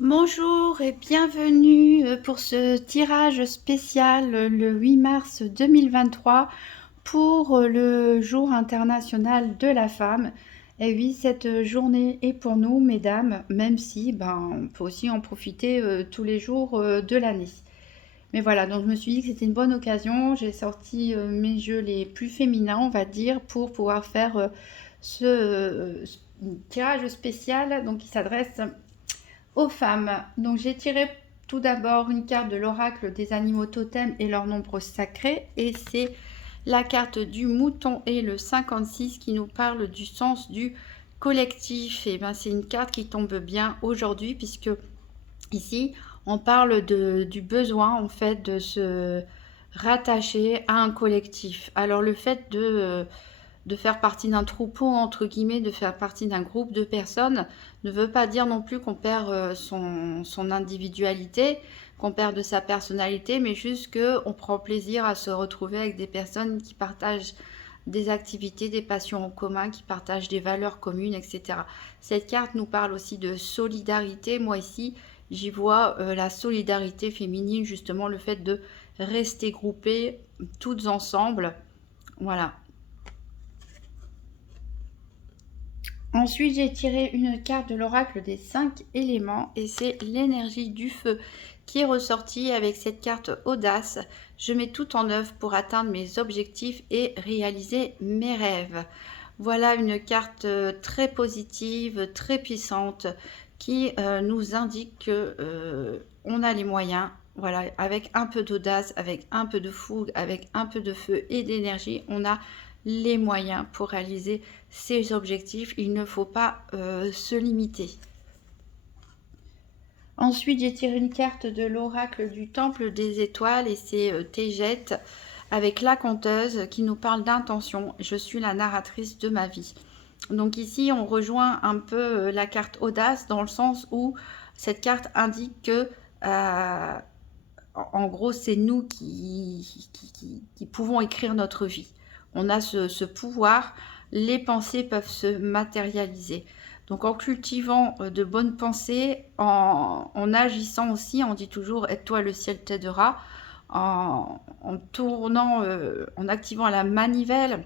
Bonjour et bienvenue pour ce tirage spécial le 8 mars 2023 pour le jour international de la femme. Et oui, cette journée est pour nous, mesdames, même si on peut aussi en profiter tous les jours de l'année. Mais voilà, donc je me suis dit que c'était une bonne occasion. J'ai sorti mes jeux les plus féminins, on va dire, pour pouvoir faire ce tirage spécial donc, qui s'adresse aux femmes. Donc j'ai tiré tout d'abord une carte de l'oracle des animaux totems et leur nombre sacré. Et c'est la carte du mouton et le 56 qui nous parle du sens du collectif. Et c'est une carte qui tombe bien aujourd'hui puisque ici on parle du besoin en fait de se rattacher à un collectif. Alors le fait de faire partie d'un troupeau, entre guillemets, de faire partie d'un groupe de personnes, ne veut pas dire non plus qu'on perd son individualité, qu'on perd de sa personnalité, mais juste qu'on prend plaisir à se retrouver avec des personnes qui partagent des activités, des passions en commun, qui partagent des valeurs communes, etc. Cette carte nous parle aussi de solidarité. Moi ici, j'y vois la solidarité féminine, justement le fait de rester groupées toutes ensemble. Voilà. Ensuite, j'ai tiré une carte de l'oracle des 5 éléments et c'est l'énergie du feu qui est ressortie avec cette carte audace. Je mets tout en œuvre pour atteindre mes objectifs et réaliser mes rêves. Voilà une carte très positive, très puissante qui nous indique que on a les moyens. Voilà, avec un peu d'audace, avec un peu de fougue, avec un peu de feu et d'énergie, on a les moyens pour réaliser ses objectifs. Il ne faut pas se limiter. Ensuite, j'ai tiré une carte de l'oracle du temple des étoiles et c'est Tégét avec la conteuse qui nous parle d'intention. Je suis la narratrice de ma vie. Donc ici, on rejoint un peu la carte audace dans le sens où cette carte indique que en gros, c'est nous qui pouvons écrire notre vie. On a ce pouvoir, les pensées peuvent se matérialiser. Donc en cultivant de bonnes pensées, en agissant aussi, on dit toujours aide-toi, le ciel t'aidera, en tournant, en activant la manivelle,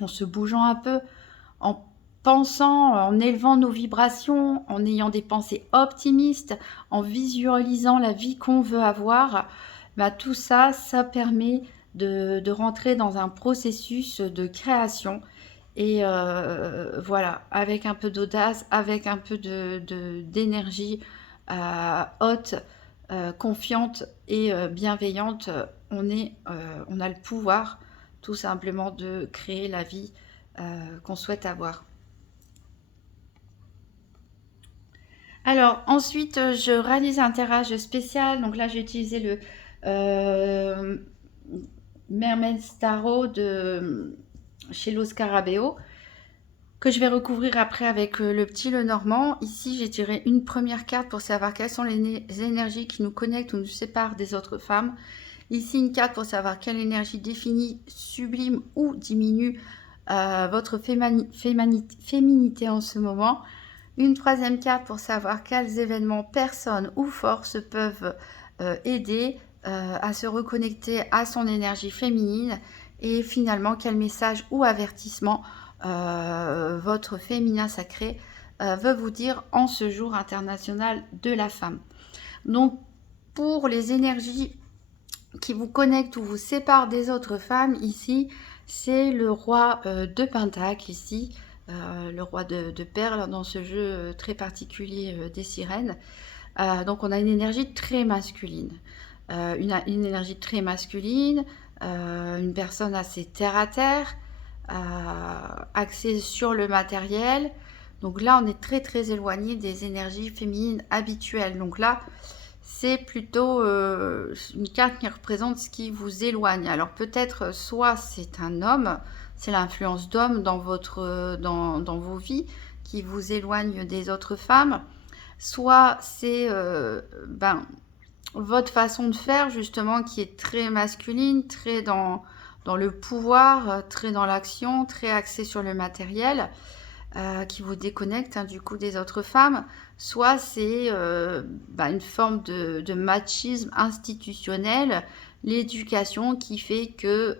en se bougeant un peu, en pensant, en élevant nos vibrations, en ayant des pensées optimistes, en visualisant la vie qu'on veut avoir, tout ça, ça permet de rentrer dans un processus de création. Et voilà, avec un peu d'audace, avec un peu d'énergie haute, confiante et bienveillante, on a le pouvoir tout simplement de créer la vie qu'on souhaite avoir. Alors ensuite, je réalise un tirage spécial. Donc là, j'ai utilisé le euh, Mermaid Tarot de chez Los Scarabeo, que je vais recouvrir après avec le petit Lenormand. Ici, j'ai tiré une première carte pour savoir quelles sont les énergies qui nous connectent ou nous séparent des autres femmes. Ici, une carte pour savoir quelle énergie définit, sublime ou diminue votre féminité en ce moment. Une troisième carte pour savoir quels événements, personnes ou forces peuvent aider à se reconnecter à son énergie féminine. Et finalement, quel message ou avertissement votre féminin sacré veut vous dire en ce jour international de la femme. Donc, pour les énergies qui vous connectent ou vous séparent des autres femmes, ici, c'est le roi de Pentacle, ici, le roi de perles dans ce jeu très particulier des sirènes. Donc on a une énergie très masculine. Une énergie très masculine, une personne assez terre à terre, axée sur le matériel. Donc là, on est très très éloigné des énergies féminines habituelles. Donc là, c'est plutôt une carte qui représente ce qui vous éloigne. Alors peut-être soit c'est un homme, c'est l'influence d'homme dans vos vies qui vous éloigne des autres femmes, soit c'est votre façon de faire justement qui est très masculine, très dans le pouvoir, très dans l'action, très axée sur le matériel, qui vous déconnecte du coup des autres femmes, soit c'est une forme de machisme institutionnel, l'éducation qui fait que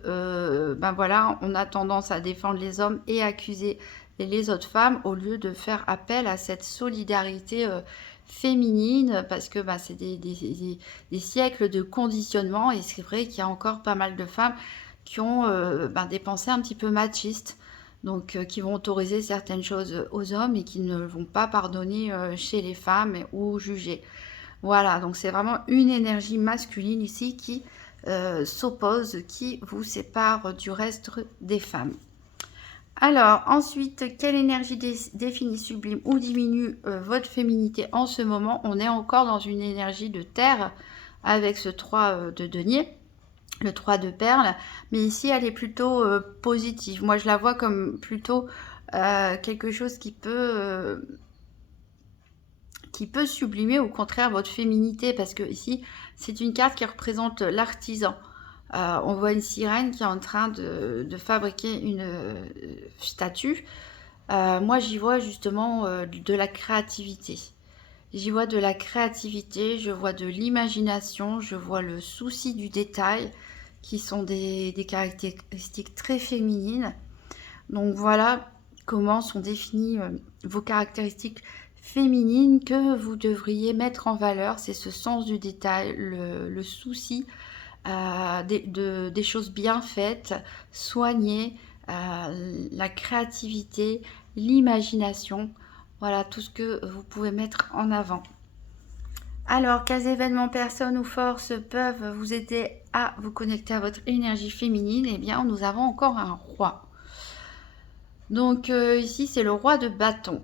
voilà, on a tendance à défendre les hommes et accuser les autres femmes au lieu de faire appel à cette solidarité féminine, parce que c'est des siècles de conditionnement, et c'est vrai qu'il y a encore pas mal de femmes qui ont des pensées un petit peu machistes, donc qui vont autoriser certaines choses aux hommes et qui ne vont pas pardonner chez les femmes ou juger. Voilà, donc c'est vraiment une énergie masculine ici qui s'oppose, qui vous sépare du reste des femmes. Alors, ensuite, quelle énergie définit, sublime ou diminue votre féminité en ce moment? On est encore dans une énergie de terre avec ce 3 de denier, le 3 de perles, mais ici elle est plutôt positive. Moi je la vois comme plutôt quelque chose qui peut sublimer au contraire votre féminité, parce que ici c'est une carte qui représente l'artisan. On voit une sirène qui est en train de fabriquer une statue. Moi j'y vois justement de la créativité. J'y vois de la créativité, je vois de l'imagination, je vois le souci du détail, qui sont des caractéristiques très féminines. Donc voilà comment sont définies vos caractéristiques féminines que vous devriez mettre en valeur. C'est ce sens du détail, le souci des choses bien faites, soignées, la créativité, l'imagination. Voilà tout ce que vous pouvez mettre en avant. Alors, quels événements, personnes ou forces peuvent vous aider à vous connecter à votre énergie féminine? Eh bien, nous avons encore un roi. Donc ici, c'est le roi de bâton.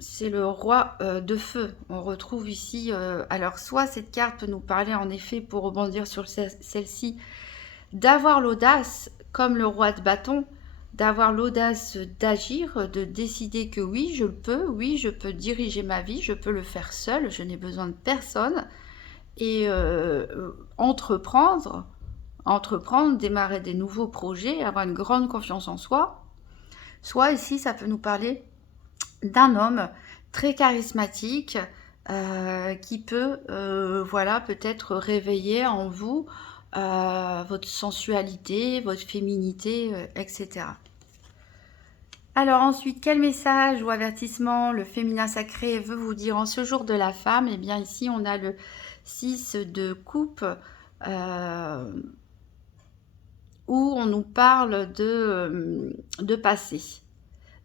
C'est le roi de feu. On retrouve ici, alors soit cette carte peut nous parler en effet, pour rebondir sur celle-ci, d'avoir l'audace, comme le roi de bâton, d'avoir l'audace d'agir, de décider que oui, je peux diriger ma vie, je peux le faire seule, je n'ai besoin de personne, et entreprendre, démarrer des nouveaux projets, avoir une grande confiance en soi. Soit ici, ça peut nous parler d'un homme très charismatique qui peut voilà, peut-être réveiller en vous votre sensualité, votre féminité, etc. Alors ensuite, quel message ou avertissement le féminin sacré veut vous dire en ce jour de la femme? Eh bien ici, on a le 6 de coupe où on nous parle de passé,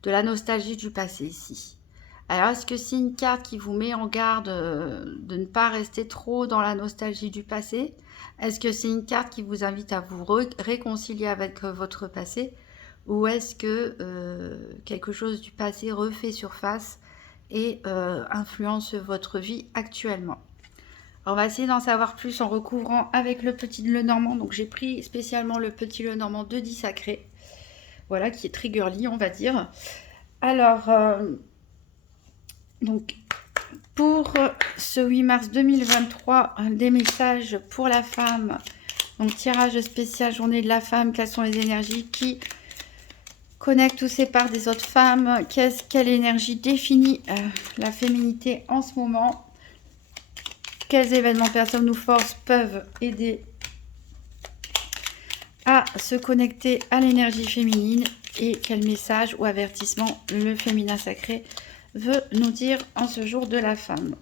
de la nostalgie du passé ici. Alors, est-ce que c'est une carte qui vous met en garde de ne pas rester trop dans la nostalgie du passé? Est-ce que c'est une carte qui vous invite à vous réconcilier avec votre passé? Ou est-ce que quelque chose du passé refait surface et influence votre vie actuellement? Alors, on va essayer d'en savoir plus en recouvrant avec le petit Lenormand. Donc, j'ai pris spécialement le petit Lenormand de 10 sacré. Voilà, qui est triggerly, on va dire. Alors... donc, pour ce 8 mars 2023, des messages pour la femme. Donc, tirage spécial journée de la femme. Quelles sont les énergies qui connectent ou séparent des autres femmes? Quelle énergie définit la féminité en ce moment? Quels événements, personnes ou forces peuvent aider à se connecter à l'énergie féminine? Et quel message ou avertissement le féminin sacré veut nous dire en ce jour de la femme?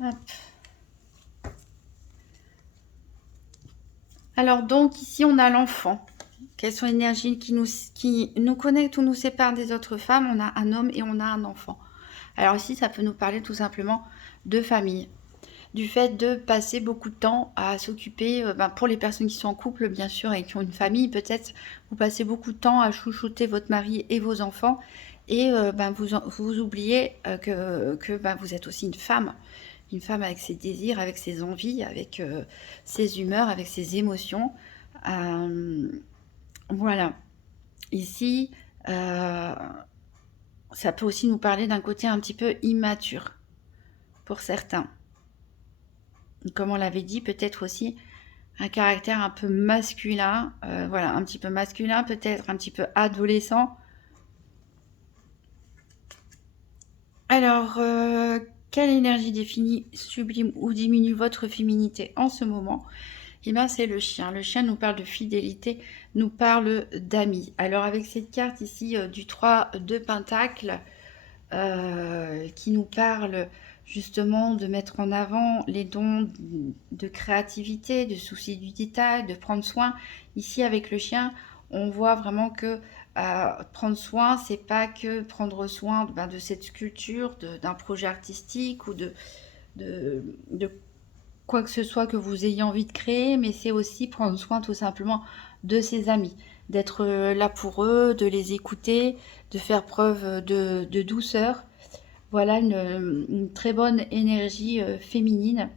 Hop. Alors donc ici on a l'enfant. Quelles sont les énergies qui nous connectent ou nous séparent des autres femmes? On a un homme et on a un enfant. Alors ici ça peut nous parler tout simplement de famille. Du fait de passer beaucoup de temps à s'occuper, pour les personnes qui sont en couple bien sûr et qui ont une famille, peut-être vous passez beaucoup de temps à chouchouter votre mari et vos enfants, et vous oubliez que vous êtes aussi une femme avec ses désirs, avec ses envies, avec ses humeurs, avec ses émotions. Voilà. Ici, ça peut aussi nous parler d'un côté un petit peu immature pour certains. Comme on l'avait dit, peut-être aussi un caractère un peu masculin, voilà, un petit peu masculin, peut-être un petit peu adolescent. Alors, quelle énergie définit, sublime ou diminue votre féminité en ce moment? Eh bien, c'est le chien. Le chien nous parle de fidélité, nous parle d'amis. Alors, avec cette carte ici du 3 de Pentacle, qui nous parle justement de mettre en avant les dons de créativité, de souci du détail, de prendre soin. Ici, avec le chien, on voit vraiment que prendre soin, c'est pas que prendre soin de cette sculpture, d'un projet artistique ou de quoi que ce soit que vous ayez envie de créer, mais c'est aussi prendre soin tout simplement de ses amis, d'être là pour eux, de les écouter, de faire preuve de douceur. Voilà une très bonne énergie féminine.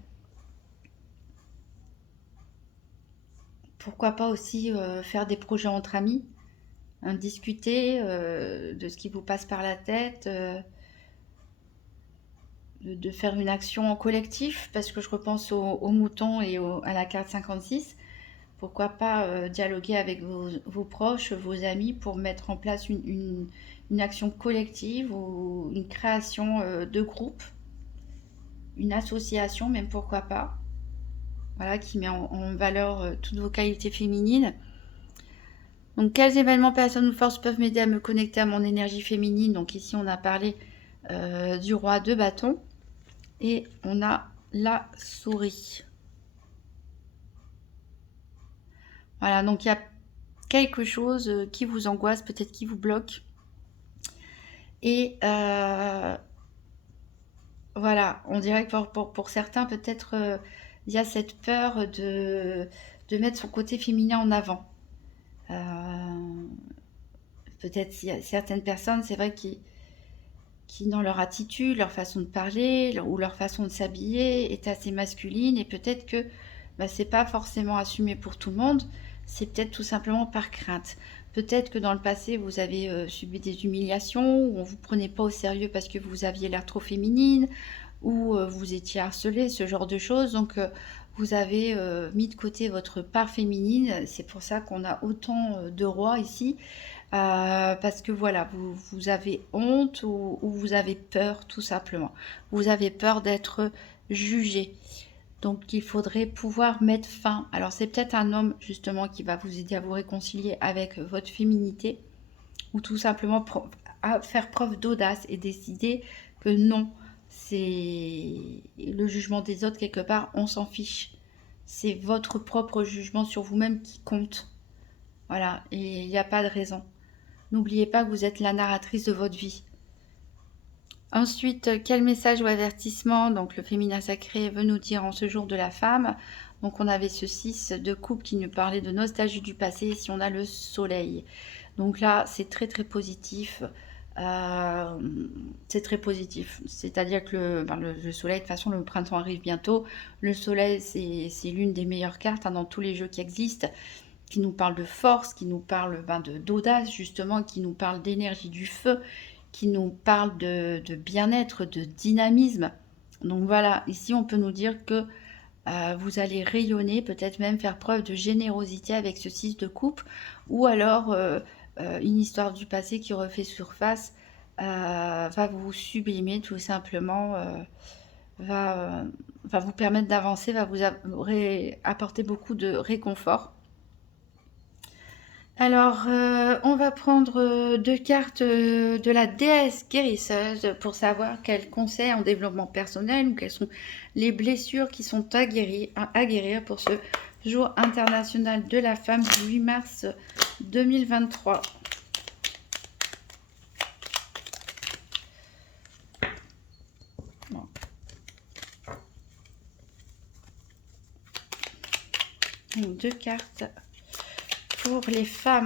Pourquoi pas aussi faire des projets entre amis, hein, discuter de ce qui vous passe par la tête, de faire une action en collectif, parce que je repense aux moutons et à la carte 56. Pourquoi pas dialoguer avec vos proches, vos amis pour mettre en place une action collective ou une création de groupe, une association même, pourquoi pas. Voilà, qui met en valeur toutes vos qualités féminines. Donc, quels événements, personnes ou forces peuvent m'aider à me connecter à mon énergie féminine? Donc, ici, on a parlé du roi de bâton et on a la souris. Voilà, donc il y a quelque chose qui vous angoisse, peut-être qui vous bloque. Et voilà, on dirait que pour certains, peut-être, il y a cette peur de mettre son côté féminin en avant. Peut-être il y a certaines personnes, c'est vrai, qui dans leur attitude, leur façon de parler ou leur façon de s'habiller est assez masculine et peut-être que c'est pas forcément assumé pour tout le monde, c'est peut-être tout simplement par crainte. Peut-être que dans le passé, vous avez subi des humiliations ou on vous prenait pas au sérieux parce que vous aviez l'air trop féminine ou vous étiez harcelée, ce genre de choses. Donc vous avez mis de côté votre part féminine. C'est pour ça qu'on a autant de rois ici. Parce que voilà, vous avez honte ou vous avez peur tout simplement. Vous avez peur d'être jugé. Donc il faudrait pouvoir mettre fin. Alors c'est peut-être un homme justement qui va vous aider à vous réconcilier avec votre féminité ou tout simplement à faire preuve d'audace et décider que non, c'est le jugement des autres quelque part, on s'en fiche. C'est votre propre jugement sur vous-même qui compte. Voilà, et il n'y a pas de raison. N'oubliez pas que vous êtes la narratrice de votre vie. Ensuite, quel message ou avertissement donc le féminin sacré veut nous dire en ce jour de la femme? Donc on avait ce 6 de coupe qui nous parlait de nostalgie du passé. Ici on a le soleil. Donc là c'est très très positif. C'est très positif. C'est-à-dire que le soleil, de toute façon le printemps arrive bientôt. Le soleil c'est l'une des meilleures cartes dans tous les jeux qui existent, qui nous parle de force, qui nous parle d'audace justement, qui nous parle d'énergie du feu, qui nous parle de bien-être, de dynamisme. Donc voilà, ici on peut nous dire que vous allez rayonner, peut-être même faire preuve de générosité avec ce 6 de coupe, ou alors une histoire du passé qui refait surface va vous sublimer tout simplement, va vous permettre d'avancer, va vous apporter beaucoup de réconfort. Alors, on va prendre 2 cartes de la déesse guérisseuse pour savoir quels conseils en développement personnel ou quelles sont les blessures qui sont à guérir pour ce jour international de la femme du 8 mars 2023. Bon. Donc, 2 cartes pour les femmes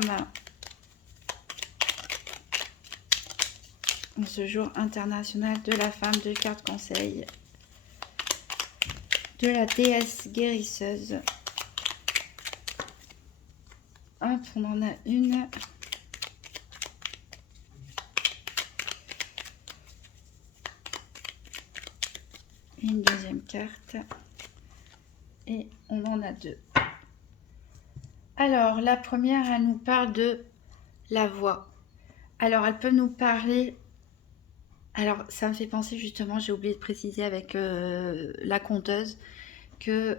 en ce jour international de la femme, 2 cartes conseils de la déesse guérisseuse. Hop, on en a une. Une deuxième carte. Et on en a 2. Alors, la première, elle nous parle de la voix. Alors, elle peut nous parler. Alors, ça me fait penser justement, j'ai oublié de préciser avec la conteuse, que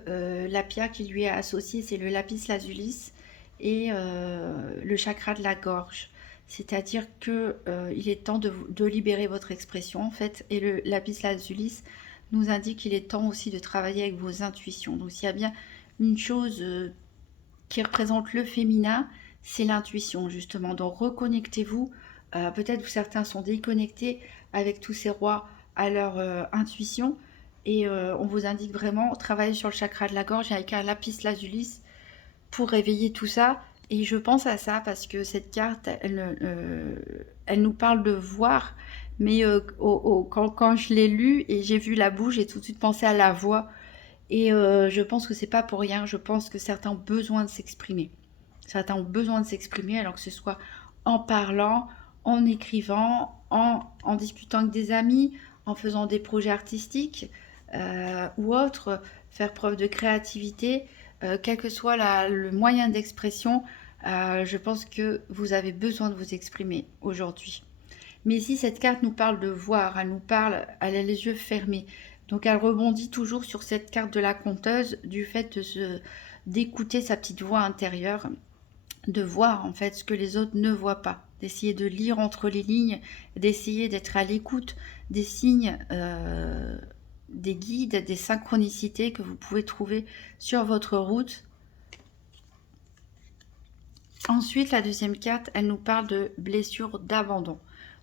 la pierre qui lui est associée, c'est le lapis lazuli et le chakra de la gorge. C'est-à-dire que il est temps de libérer votre expression en fait, et le lapis lazuli nous indique qu'il est temps aussi de travailler avec vos intuitions. Donc s'il y a bien une chose qui représente le féminin, c'est l'intuition justement. Donc reconnectez-vous. Peut-être que certains sont déconnectés avec tous ces rois à leur intuition. Et on vous indique vraiment travailler sur le chakra de la gorge avec un lapis lazuli pour réveiller tout ça. Et je pense à ça parce que cette carte, elle nous parle de voir. Mais quand je l'ai lue et j'ai vu la bouche, j'ai tout de suite pensé à la voix. Et je pense que c'est pas pour rien. Je pense que certains ont besoin de s'exprimer. Certains ont besoin de s'exprimer, alors que ce soit en parlant, en écrivant, en discutant avec des amis, en faisant des projets artistiques ou autres, faire preuve de créativité, quel que soit le moyen d'expression, je pense que vous avez besoin de vous exprimer aujourd'hui. Mais ici, cette carte nous parle de voir, elle nous parle, elle a les yeux fermés. Donc elle rebondit toujours sur cette carte de la conteuse, du fait d'écouter sa petite voix intérieure, de voir en fait ce que les autres ne voient pas, d'essayer de lire entre les lignes, d'essayer d'être à l'écoute des signes, des guides, des synchronicités que vous pouvez trouver sur votre route. Ensuite, la deuxième carte, elle nous parle de blessure d'abandon.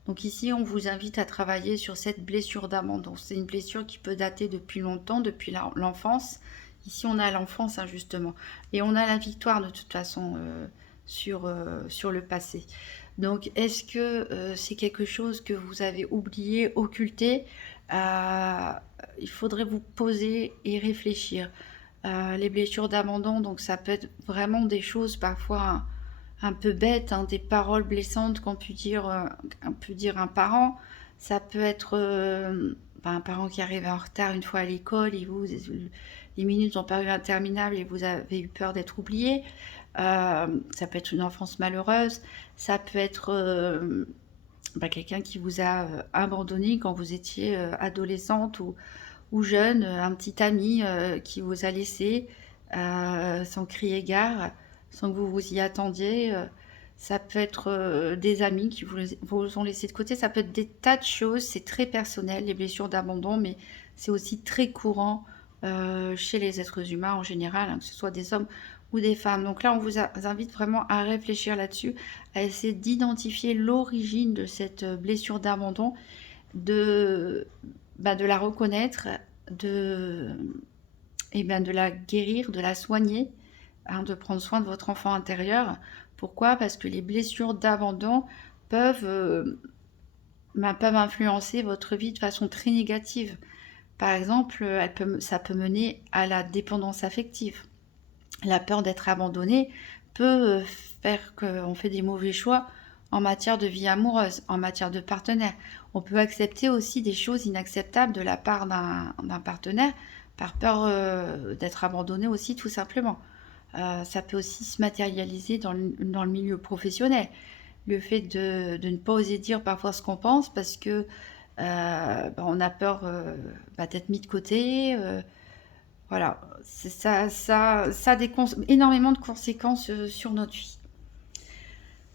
Donc ici, on vous invite à travailler sur cette blessure d'abandon. C'est une blessure qui peut dater depuis longtemps, depuis l'enfance. Ici, on a l'enfance, hein, justement. Et on a la victoire, de toute façon, sur le passé. Donc, est-ce que c'est quelque chose que vous avez oublié, occulté? Il faudrait vous poser et réfléchir. Les blessures d'abandon, donc ça peut être vraiment des choses parfois un peu bêtes, hein, des paroles blessantes qu'on peut dire un parent. Ça peut être un parent qui arrive en retard une fois à l'école et les minutes ont paru interminables et vous avez eu peur d'être oublié. Ça peut être une enfance malheureuse. Ça peut être quelqu'un qui vous a abandonné quand vous étiez adolescente ou jeune, un petit ami qui vous a laissé sans crier gare, sans que vous vous y attendiez. Ça peut être des amis qui vous ont laissé de côté. Ça peut être des tas de choses. C'est très personnel, les blessures d'abandon, mais c'est aussi très courant chez les êtres humains en général, hein, que ce soit des hommes ou des femmes. Donc là, on vous invite vraiment à réfléchir là-dessus, à essayer d'identifier l'origine de cette blessure d'abandon, de la reconnaître, de la guérir, de la soigner, hein, de prendre soin de votre enfant intérieur. Pourquoi? Parce que les blessures d'abandon peuvent influencer votre vie de façon très négative. Par exemple, ça peut mener à la dépendance affective. La peur d'être abandonné peut faire qu'on fait des mauvais choix en matière de vie amoureuse, en matière de partenaire. On peut accepter aussi des choses inacceptables de la part d'un partenaire par peur d'être abandonné aussi, tout simplement. Ça peut aussi se matérialiser dans le milieu professionnel. Le fait de ne pas oser dire parfois ce qu'on pense parce que on a peur d'être mis de côté. Voilà, ça a énormément de conséquences sur notre vie.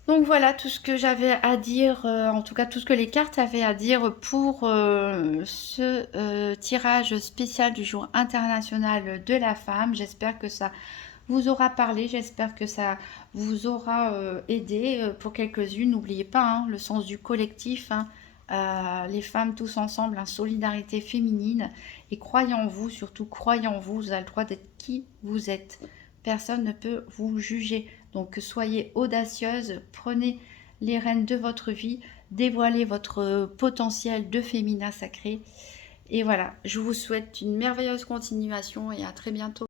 Donc voilà tout ce que j'avais à dire, en tout cas tout ce que les cartes avaient à dire pour ce tirage spécial du jour international de la femme. J'espère que ça vous aura parlé, j'espère que ça vous aura aidé pour quelques-unes. N'oubliez pas hein, le sens du collectif, hein, les femmes tous ensemble, hein, solidarité féminine. Et croyez en vous, surtout croyez en vous, vous avez le droit d'être qui vous êtes. Personne ne peut vous juger. Donc soyez audacieuse, prenez les rênes de votre vie, dévoilez votre potentiel de féminin sacré. Et voilà, je vous souhaite une merveilleuse continuation et à très bientôt.